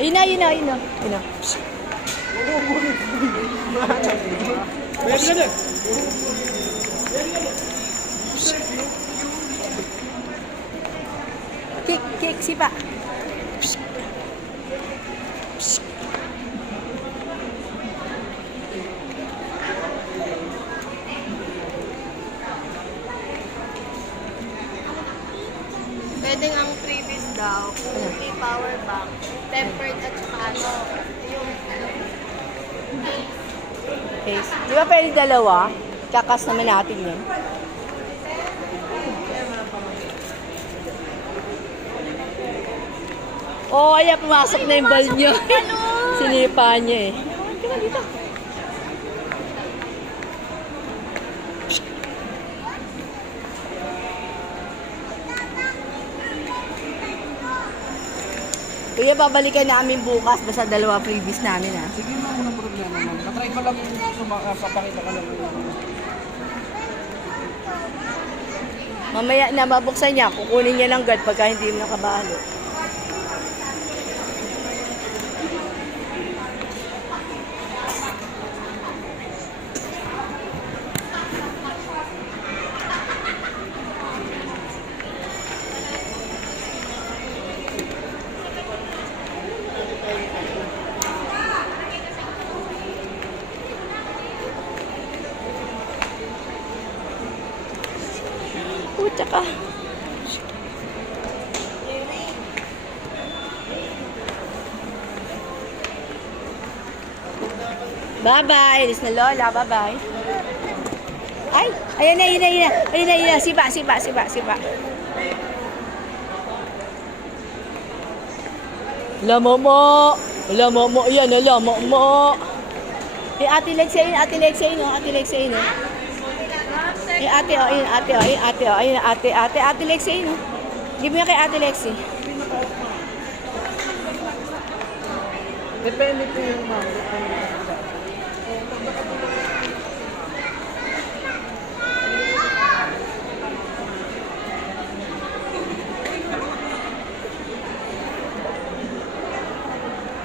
Ayun na, ayun na, ayun na. Ayun na. Kick, kick, sipa. Pwedeng ang previous daw, may power bank, tempered at saka ano, yung Case. Di ba pwede dalawa? Kakas naman natin yun. Oh, kaya pumasok na yung ball niyo. Sinipa niya eh. Kaya dito. Kuya, babalikan namin bukas. Basta dalawa previous namin ha. Sige na, walang problema man. Natry ko lang papakita ka lang. Mamaya na mabuksan niya, kukunin niya ng guard pagka hindi mo nakabalo. Tsaka. Bye-bye. Ilis na Lola. Bye-bye. Ay! Ayan na, ayan na, ayan na. Ayan na, ayan na. Sipa, sipa, sipa, sipa. Lamo mo. Lamo mo. Ayan na, lamo mo. Eh, Ate Lexie, Ate Lexie, no? Ate Lexie, no? Eh, ate, oh, ayun, ate, oh, ayun, ate, oh, ayun, ate Lexie, no? Give me kay Ate Lexie. Depende po yung ma'am.